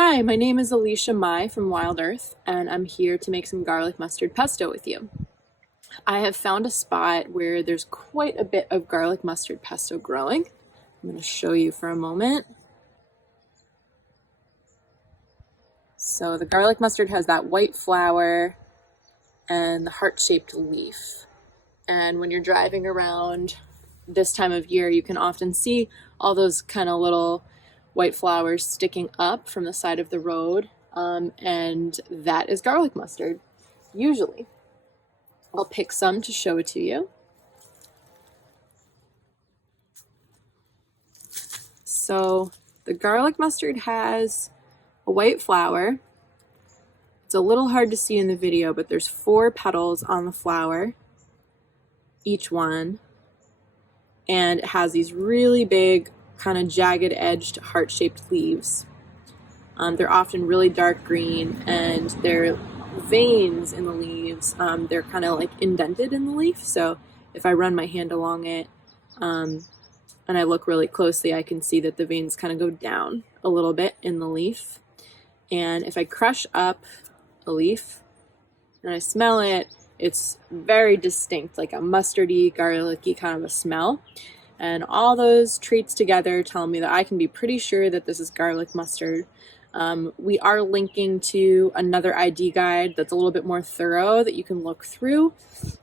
Hi, my name is Alicia Mai from Wild Earth, and I'm here to make some garlic mustard pesto with you. I have found a spot where there's quite a bit of garlic mustard pesto growing. I'm going to show you for a moment. So the garlic mustard has that white flower and the heart-shaped leaf. And when you're driving around this time of year, you can often see all those kind of little white flowers sticking up from the side of the road, and that is garlic mustard, usually. I'll pick some to show it to you. So the garlic mustard has a white flower. It's a little hard to see in the video, but there's 4 petals on the flower, each one, and it has these really big, kind of jagged edged heart-shaped leaves. They're often really dark green, and their veins in the leaves, they're kind of like indented in the leaf. So if I run my hand along it and I look really closely, I can see that the veins kind of go down a little bit in the leaf. And if I crush up a leaf and I smell it, it's very distinct, like a mustardy, garlicky kind of a smell. And all those traits together tell me that I can be pretty sure that this is garlic mustard. We are linking to another ID guide that's a little bit more thorough that you can look through.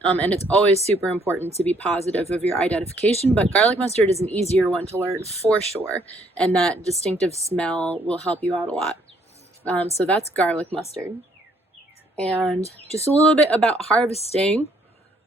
And it's always super important to be positive of your identification, but garlic mustard is an easier one to learn for sure. And that distinctive smell will help you out a lot. So that's garlic mustard. And just a little bit about harvesting.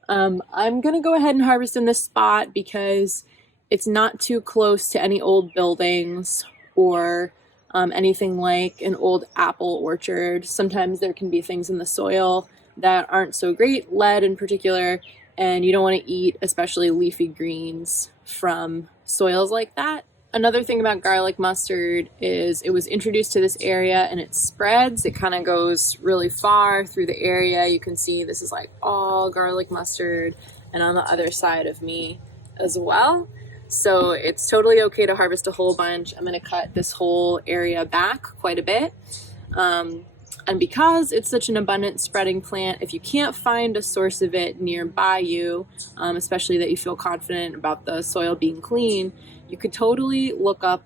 I'm gonna go ahead and harvest in this spot because it's not too close to any old buildings or anything like an old apple orchard. Sometimes there can be things in the soil that aren't so great, lead in particular, and you don't want to eat especially leafy greens from soils like that. Another thing about garlic mustard is it was introduced to this area and it spreads. It kind of goes really far through the area. You can see this is like all garlic mustard, and on the other side of me as well. So it's totally okay to harvest a whole bunch. I'm going to cut this whole area back quite a bit. And because it's such an abundant spreading plant, if you can't find a source of it nearby you, especially that you feel confident about the soil being clean, you could totally look up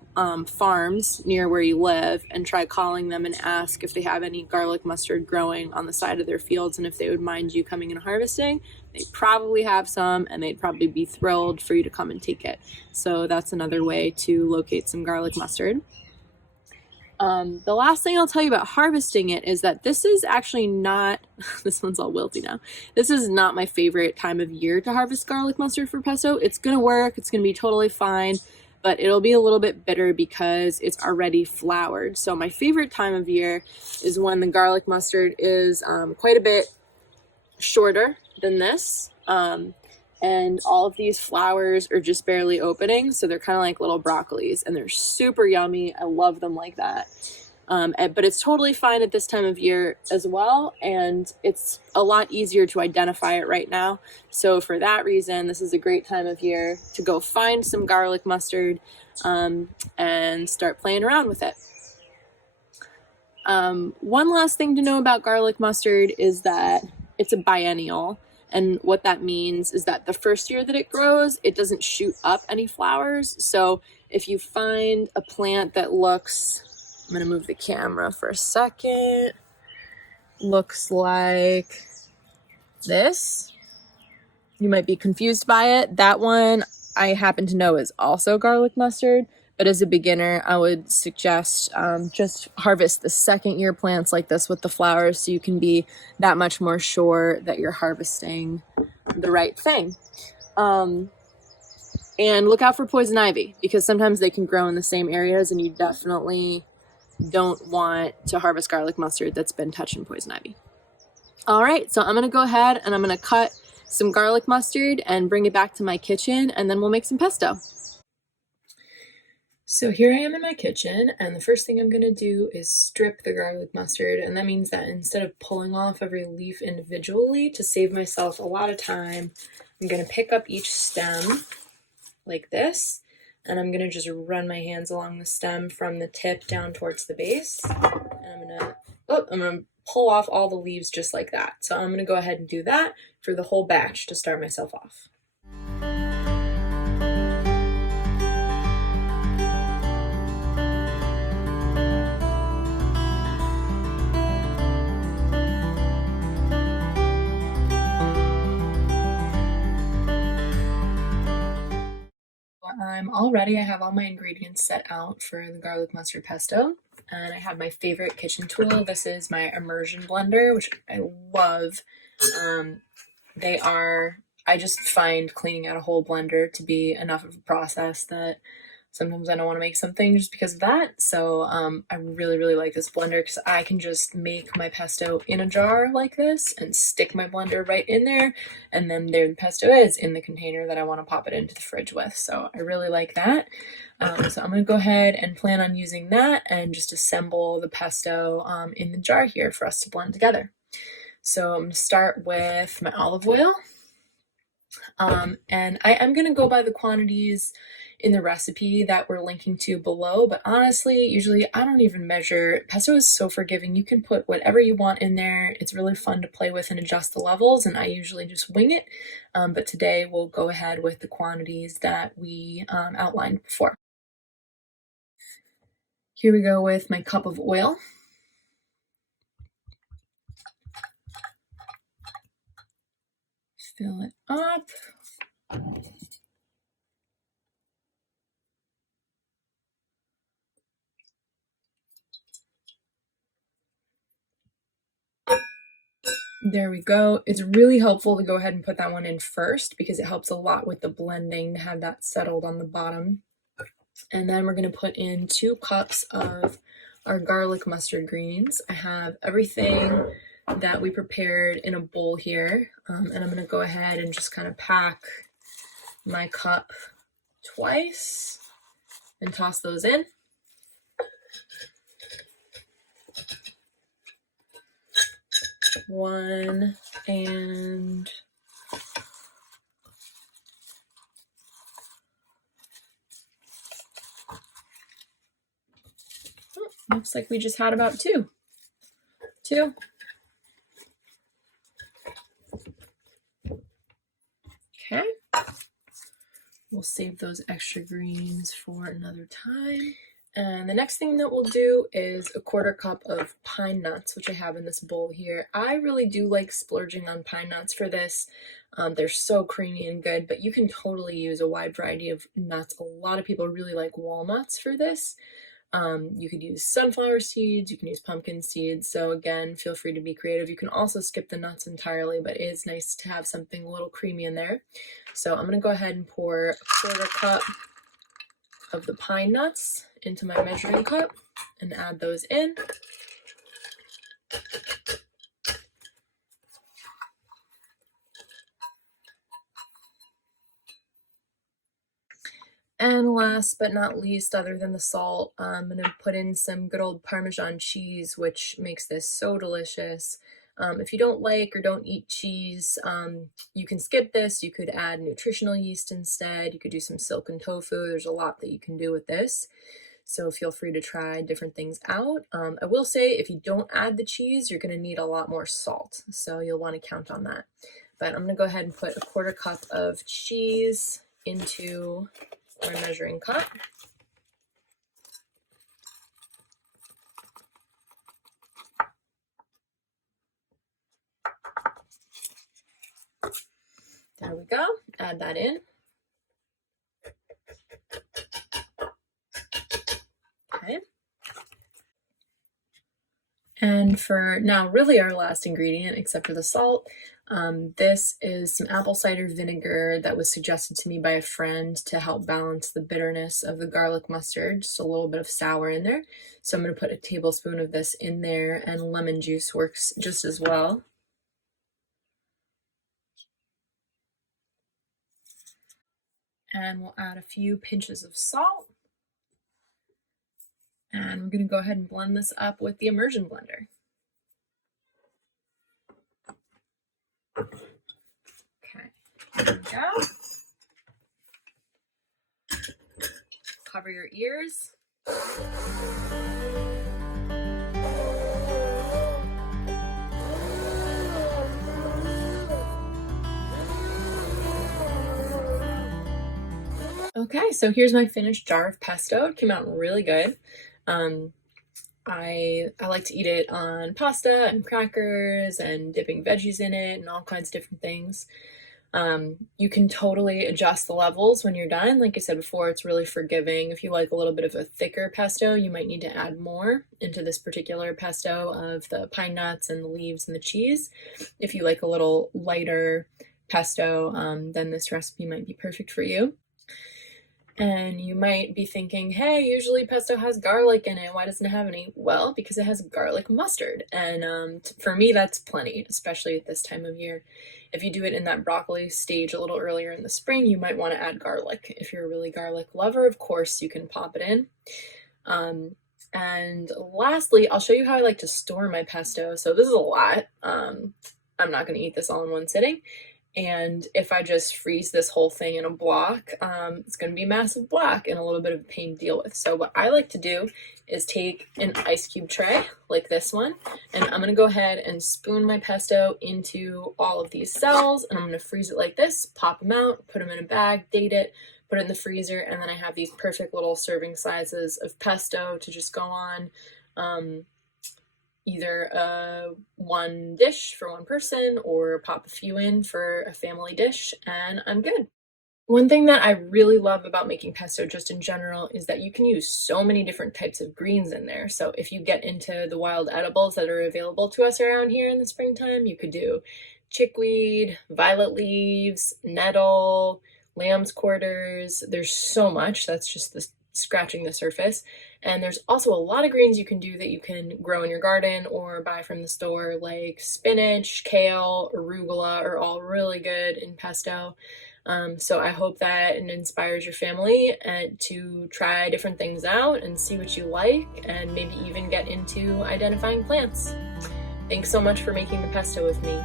farms near where you live and try calling them and ask if they have any garlic mustard growing on the side of their fields and if they would mind you coming and harvesting. They probably have some, and they'd probably be thrilled for you to come and take it. So that's another way to locate some garlic mustard. The last thing I'll tell you about harvesting it is that this is actually not, this one's all wilty now. This is not my favorite time of year to harvest garlic mustard for pesto. It's going to work. It's going to be totally fine, but it'll be a little bit bitter because it's already flowered. So my favorite time of year is when the garlic mustard is quite a bit shorter than this. And all of these flowers are just barely opening, so they're kind of like little broccolis, and they're super yummy. I love them like that. But it's totally fine at this time of year as well, and it's a lot easier to identify it right now. So for that reason, this is a great time of year to go find some garlic mustard and start playing around with it. One last thing to know about garlic mustard is that it's a biennial. And what that means is that the first year that it grows, it doesn't shoot up any flowers. So if you find a plant that looks, I'm going to move the camera for a second, looks like this, you might be confused by it. That one I happen to know is also garlic mustard. But as a beginner, I would suggest just harvest the second year plants like this with the flowers so you can be that much more sure that you're harvesting the right thing. And look out for poison ivy because sometimes they can grow in the same areas, and you definitely don't want to harvest garlic mustard that's been touched in poison ivy. All right, so I'm going to go ahead and I'm going to cut some garlic mustard and bring it back to my kitchen, and then we'll make some pesto. So here I am in my kitchen, and the first thing I'm going to do is strip the garlic mustard, and that means that instead of pulling off every leaf individually to save myself a lot of time, I'm going to pick up each stem like this, And I'm gonna just run my hands along the stem from the tip down towards the base. And I'm gonna pull off all the leaves just like that. So I'm gonna go ahead and do that for the whole batch to start myself off. I'm all ready. I have all my ingredients set out for the garlic mustard pesto, and I have my favorite kitchen tool. This is my immersion blender, which I love. I just find cleaning out a whole blender to be enough of a process that sometimes I don't want to make something just because of that. So I really, really like this blender because I can just make my pesto in a jar like this and stick my blender right in there. And then there the pesto is in the container that I want to pop it into the fridge with. So I really like that. So I'm going to go ahead and plan on using that and just assemble the pesto in the jar here for us to blend together. So I'm going to start with my olive oil. And I am going to go by the quantities in the recipe that we're linking to below, but honestly, usually I don't even measure. Pesto is so forgiving. You can put whatever you want in there. It's really fun to play with and adjust the levels, and I usually just wing it. But today we'll go ahead with the quantities that we outlined before. Here we go with my cup of oil. Fill it up. There we go. It's really helpful to go ahead and put that one in first because it helps a lot with the blending to have that settled on the bottom. And then we're going to put in 2 cups of our garlic mustard greens. I have everything that we prepared in a bowl here. And I'm going to go ahead and just kind of pack my cup twice and toss those in. One and looks like we just had about 2. Okay. We'll save those extra greens for another time. And the next thing that we'll do is a 1/4 cup of pine nuts, which I have in this bowl here. I really do like splurging on pine nuts for this. They're so creamy and good, but you can totally use a wide variety of nuts. A lot of people really like walnuts for this. You could use sunflower seeds, you can use pumpkin seeds. So again, feel free to be creative. You can also skip the nuts entirely, but it is nice to have something a little creamy in there. So I'm gonna go ahead and pour a 1/4 cup of the pine nuts into my measuring cup and add those in. And last but not least, other than the salt, I'm going to put in some good old Parmesan cheese, which makes this so delicious. If you don't like or don't eat cheese, you can skip this. You could add nutritional yeast instead. You could do some silken tofu. There's a lot that you can do with this. So feel free to try different things out. I will say if you don't add the cheese, you're going to need a lot more salt. So you'll want to count on that. But I'm going to go ahead and put a 1/4 cup of cheese into my measuring cup. There we go. Add that in. Okay. And for now, really our last ingredient, except for the salt, this is some apple cider vinegar that was suggested to me by a friend to help balance the bitterness of the garlic mustard, just a little bit of sour in there. So I'm going to put a tablespoon of this in there, and lemon juice works just as well. And we'll add a few pinches of salt. And we're going to go ahead and blend this up with the immersion blender. Okay, there we go. cover your ears. Okay, so here's my finished jar of pesto. It came out really good. I like to eat it on pasta and crackers and dipping veggies in it and all kinds of different things. You can totally adjust the levels when you're done. Like I said before, it's really forgiving. If you like a little bit of a thicker pesto, you might need to add more into this particular pesto of the pine nuts and the leaves and the cheese. If you like a little lighter pesto, then this recipe might be perfect for you. And you might be thinking, hey, usually pesto has garlic in it. Why doesn't it have any? Well, because it has garlic mustard. And for me, that's plenty, especially at this time of year. If you do it in that broccoli stage a little earlier in the spring, you might want to add garlic. If you're a really garlic lover, of course, you can pop it in. And lastly, I'll show you how I like to store my pesto. So this is a lot. I'm not going to eat this all in one sitting. And if I just freeze this whole thing in a block, it's going to be a massive block and a little bit of a pain to deal with. So what I like to do is take an ice cube tray like this one, and I'm going to go ahead and spoon my pesto into all of these cells, and I'm going to freeze it like this, pop them out, put them in a bag, date it, put it in the freezer, and then I have these perfect little serving sizes of pesto to just go on either one dish for one person or pop a few in for a family dish, and I'm good. One thing that I really love about making pesto just in general is that you can use so many different types of greens in there. So if you get into the wild edibles that are available to us around here in the springtime, you could do chickweed, violet leaves, nettle, lamb's quarters. There's so much. That's just scratching the surface. And there's also a lot of greens you can do that you can grow in your garden or buy from the store, like spinach, kale, arugula are all really good in pesto. So I hope that it inspires your family to try different things out and see what you like, and maybe even get into identifying plants. Thanks so much for making the pesto with me.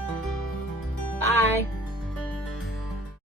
Bye!